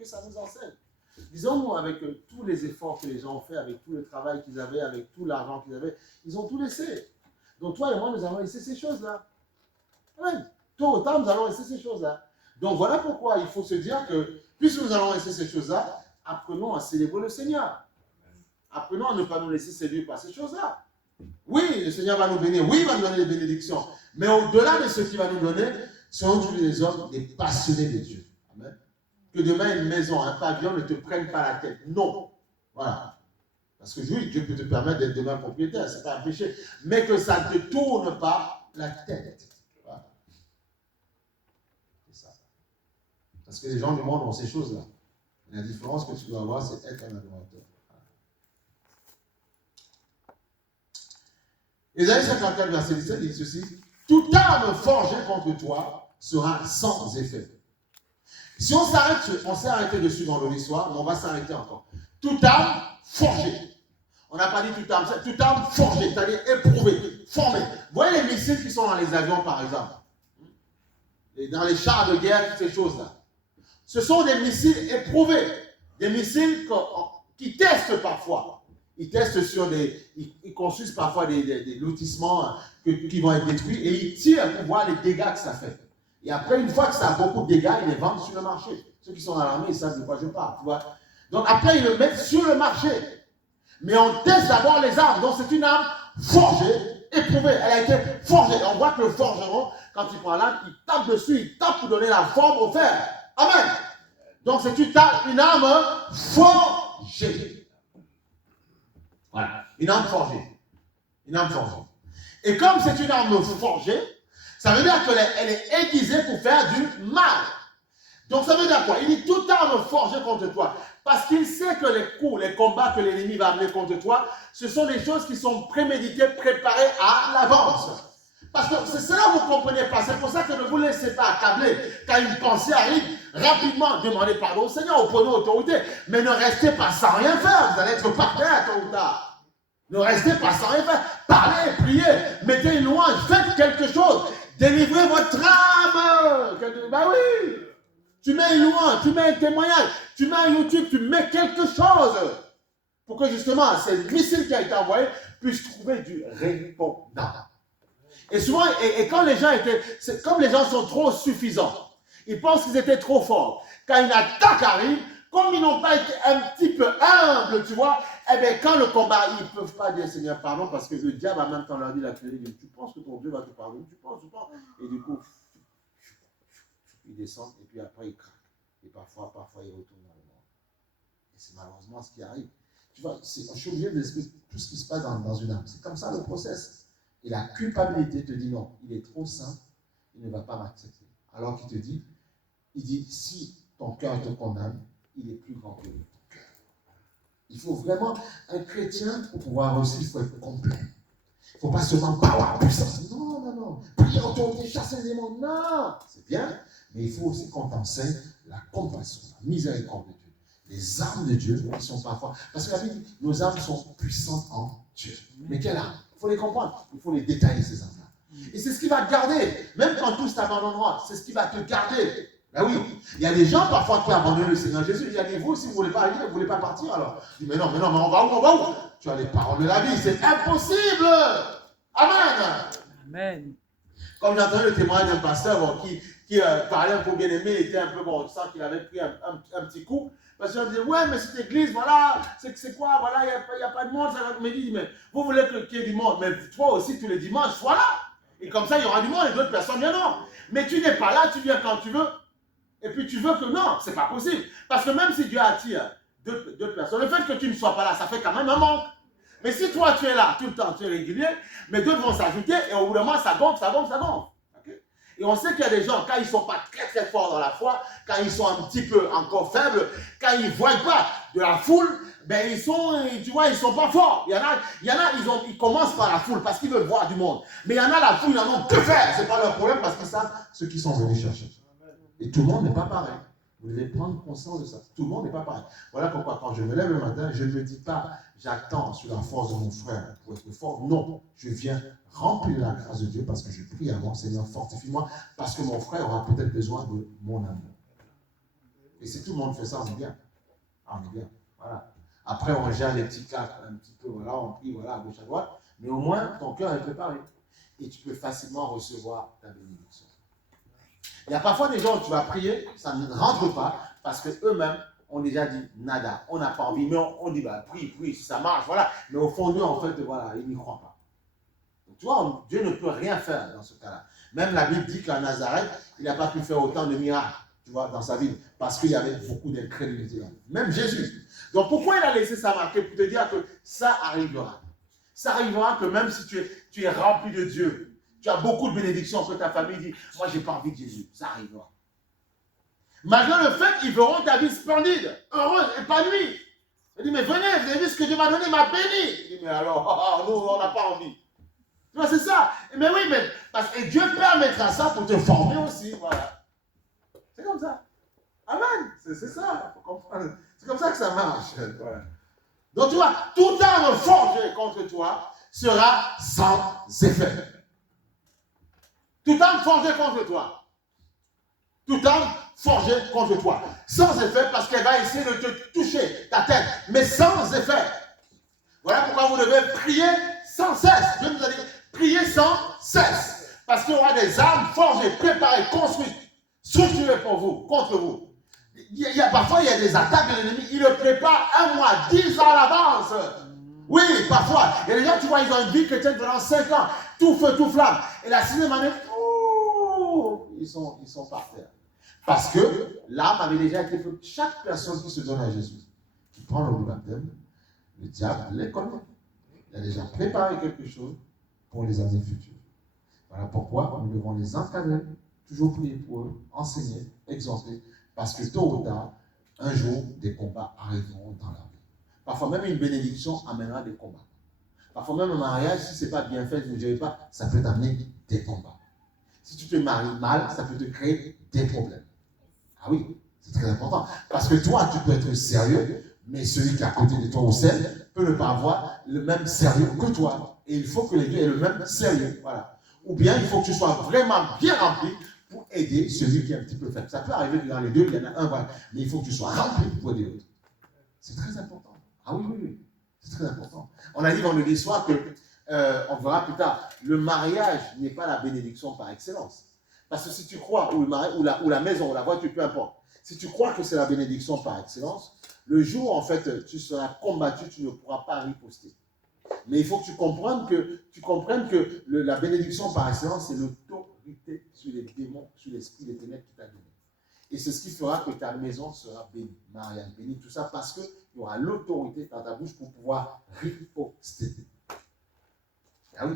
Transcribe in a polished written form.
que ça nous enseigne. Disons-nous, avec tous les efforts que les gens ont fait, avec tout le travail qu'ils avaient, avec tout l'argent qu'ils avaient, ils ont tout laissé. Donc toi et moi, nous allons laisser ces choses-là. Ouais. Tôt ou tard, nous allons laisser ces choses-là. Donc voilà pourquoi il faut se dire que, puisque nous allons laisser ces choses-là, apprenons à célébrer le Seigneur. Apprenons à ne pas nous laisser séduire par ces choses-là. Oui, le Seigneur va nous bénir. Oui, il va nous donner des bénédictions. Mais au-delà de ce qu'il va nous donner, seront tous les hommes des passionnés de Dieu. Amen. Que demain, une maison, un pavillon ne te prenne pas la tête. Non. Voilà. Parce que oui, Dieu peut te permettre d'être demain propriétaire, c'est pas un péché. Mais que ça ne te tourne pas la tête. Voilà. C'est ça. Parce que les gens du monde ont ces choses-là. La différence que tu dois avoir, c'est être un adorateur. Ésaïe 54, verset 17 dit ceci: toute arme forgée contre toi sera sans effet. Si on s'est arrêté dessus dans l'histoire, mais on va s'arrêter encore. Toute arme forgée. On n'a pas dit toute arme forgée, c'est-à-dire éprouvée, formée. Vous voyez les missiles qui sont dans les avions, par exemple, et dans les chars de guerre, toutes ces choses-là. Ce sont des missiles éprouvés, des missiles qui testent parfois. Ils testent sur ils construisent parfois des lotissements qui vont être détruits et ils tirent pour voir les dégâts que ça fait. Et après, une fois que ça a beaucoup de dégâts, ils les vendent sur le marché. Ceux qui sont dans l'armée, ils savent de quoi je parle. Tu vois? Donc après, ils le mettent sur le marché. Mais on teste d'abord les armes. Donc c'est une arme forgée, éprouvée. Elle a été forgée. On voit que le forgeron, quand il prend l'arme, il tape dessus, il tape pour donner la forme au fer. Amen. Donc c'est une arme forgée. Voilà. Une arme forgée. Une arme forgée. Et comme c'est une arme forgée, ça veut dire qu'elle est aiguisée pour faire du mal. Donc ça veut dire quoi? Il dit toute arme forgée contre toi. Parce qu'il sait que les coups, les combats que l'ennemi va amener contre toi, ce sont des choses qui sont préméditées, préparées à l'avance. Parce que c'est cela que vous ne comprenez pas. C'est pour ça que ne vous laissez pas accabler. Quand une pensée arrive, rapidement demandez pardon au Seigneur, prenez autorité. Mais ne restez pas sans rien faire. Vous allez être par terre tôt ou tard. Ne restez pas sans rien faire. Parlez, priez, mettez une louange, faites quelque chose. Délivrez votre âme. Ben oui. Tu mets une louange, tu mets un témoignage, tu mets un YouTube, tu mets quelque chose pour que justement ce missile qui a été envoyé puisse trouver du répondant. Et souvent, et quand les gens comme les gens sont trop suffisants, ils pensent qu'ils étaient trop forts. Quand une attaque arrive, comme ils n'ont pas été un petit peu humbles, tu vois, eh bien quand le combat, ils ne peuvent pas dire Seigneur pardon parce que le diable a même temps leur dit la clé, tu penses que ton Dieu va te pardonner, tu penses. Et du coup, ils descendent et puis après ils craquent. Et parfois ils retournent dans le monde. Et c'est malheureusement ce qui arrive. Tu vois, je suis obligé d'expliquer tout ce qui se passe dans une âme. C'est comme ça le process. Et la culpabilité te dit non, il est trop saint, il ne va pas m'accepter. Alors qu'il te dit, si ton cœur te condamne, il est plus grand que ton cœur. Il faut vraiment, un chrétien, pour pouvoir réussir, il faut être complet. Il ne faut pas seulement power, puissance. Non. Prier, autorité, chasser les démons. Non, c'est bien. Mais il faut aussi qu'on t'enseigne la compassion, la miséricorde de Dieu. Les armes de Dieu qui sont parfois. Parce que la Bible dit, nos armes sont puissantes en Dieu. Mais quelle arme? Il faut les comprendre. Il faut les détailler, ces armes-là. Et c'est ce qui va te garder. Même quand tous t'abandonneront, c'est ce qui va te garder. Ben oui, il y a des gens parfois qui abandonnent le Seigneur Jésus. Il y a des vous, si vous ne voulez pas aller, vous ne voulez pas partir alors. Je dis, mais non, mais on va où? Tu as les paroles de la vie, c'est impossible. Amen. Amen. Comme j'ai entendu le témoignage d'un pasteur qui parlait un peu bien-aimé, il était un peu bon, on sent qu'il avait pris un petit coup. Parce qu'il disait, ouais, mais cette église, voilà, c'est quoi, voilà, il n'y a pas de monde. Ça me dit, mais vous voulez qu'il y ait du monde, mais toi aussi, tous les dimanches, sois là. Et comme ça, il y aura du monde et d'autres personnes viendront. Mais tu n'es pas là, tu viens quand tu veux. Et puis tu veux que non, c'est pas possible. Parce que même si Dieu attire deux personnes, le fait que tu ne sois pas là, ça fait quand même un manque. Mais si toi tu es là tout le temps, tu es régulier, mais d'autres vont s'ajouter et au bout d'un moment ça gonfle. Okay? Et on sait qu'il y a des gens, quand ils ne sont pas très très forts dans la foi, quand ils sont un petit peu encore faibles, quand ils ne voient pas de la foule, ben ils sont pas forts. Il y en a, ils commencent par la foule parce qu'ils veulent voir du monde. Mais il y en a la foule, ils n'en ont que faire. Ce n'est pas leur problème parce qu'ils savent ce qu'ils sont venus chercher. Et tout le monde n'est pas pareil. Vous devez prendre conscience de ça. Tout le monde n'est pas pareil. Voilà pourquoi quand je me lève le matin, je ne me dis pas j'attends sur la force de mon frère pour être fort. Non, je viens remplir la grâce de Dieu parce que je prie à mon Seigneur, fortifie-moi, parce que mon frère aura peut-être besoin de mon amour. Et si tout le monde fait ça, on est bien. Ah, on est bien. Voilà. Après, on gère les petits cas un petit peu, voilà, on prie, voilà, à gauche, à droite. Mais au moins, ton cœur est préparé. Et tu peux facilement recevoir ta bénédiction. Il y a parfois des gens où tu vas prier, ça ne rentre pas, parce qu'eux-mêmes ont déjà dit nada, on n'a pas envie, mais on dit, bah, prie, si ça marche, voilà. Mais au fond d'eux, en fait, voilà, ils n'y croient pas. Donc, tu vois, Dieu ne peut rien faire dans ce cas-là. Même la Bible dit qu'à Nazareth, il n'a pas pu faire autant de miracles, tu vois, dans sa vie, parce qu'il y avait beaucoup d'incrédulité. Même Jésus. Donc, pourquoi il a laissé ça marquer? Pour te dire que ça arrivera. Ça arrivera que même si tu es rempli de Dieu, tu as beaucoup de bénédictions, que ta famille dit, moi, je n'ai pas envie de Jésus. Ça arrivera. Malgré le fait qu'ils verront ta vie splendide, heureuse, épanouie. Il dit, mais venez, vous avez vu ce que Dieu m'a donné, il m'a béni. Il dit, mais alors, nous, on n'a pas envie. Tu vois, c'est ça. Mais oui, mais et Dieu permettra ça pour te former aussi. Voilà. C'est comme ça. Amen. C'est ça. Faut comprendre. C'est comme ça que ça marche. Voilà. Donc, tu vois, tout arme forgé contre toi sera sans effet. Tout arme forgé contre toi. Tout arme forgé contre toi. Sans effet parce qu'elle va essayer de te toucher ta tête, mais sans effet. Voilà pourquoi vous devez prier sans cesse. Dieu nous a dit, priez sans cesse. Parce qu'il y aura des armes forgées, préparées, construites, structurées pour vous, contre vous. Parfois, il y a des attaques de l'ennemi. Il le prépare 1 mois, 10 ans à l'avance. Oui, parfois. Il y a des gens, tu vois, ils ont une vie chrétienne pendant 5 ans. Tout feu, tout flamme. Et la 6e année, ils sont par terre. Parce que l'âme avait déjà été faite. Chaque personne qui se donne à Jésus, qui prend le baptême, le diable les connaît. Il a déjà préparé quelque chose pour les années futures. Voilà pourquoi nous devons les encadrer, toujours prier pour eux, enseigner, exhorter, parce que tôt ou tard, un jour, des combats arriveront dans leur vie. Parfois même une bénédiction amènera des combats. Parfois même un mariage, si ce n'est pas bien fait, vous ne direz pas, ça peut t'amener des combats. Si tu te maries mal, ça peut te créer des problèmes. Ah oui, c'est très important. Parce que toi, tu peux être sérieux, mais celui qui est à côté de toi au ciel peut ne pas avoir le même sérieux que toi. Et il faut que les deux aient le même sérieux. Voilà. Ou bien il faut que tu sois vraiment bien rempli pour aider celui qui est un petit peu faible. Ça peut arriver que dans les deux, il y en a un, voilà. Mais il faut que tu sois rempli pour aider l'autre. C'est très important. Ah oui. C'est très important. On a dit dans le soir que, on verra plus tard, le mariage n'est pas la bénédiction par excellence. Parce que si tu crois, ou la maison, ou la voiture, peu importe, si tu crois que c'est la bénédiction par excellence, le jour, en fait, tu seras combattu, tu ne pourras pas riposter. Mais il faut que tu comprennes que la bénédiction par excellence, c'est l'autorité sur les démons, sur l'esprit des ténèbres qui t'a donné. Et c'est ce qui fera que ta maison sera bénie, mariage béni, tout ça parce qu'il y aura l'autorité dans ta bouche pour pouvoir riposter. Ah oui.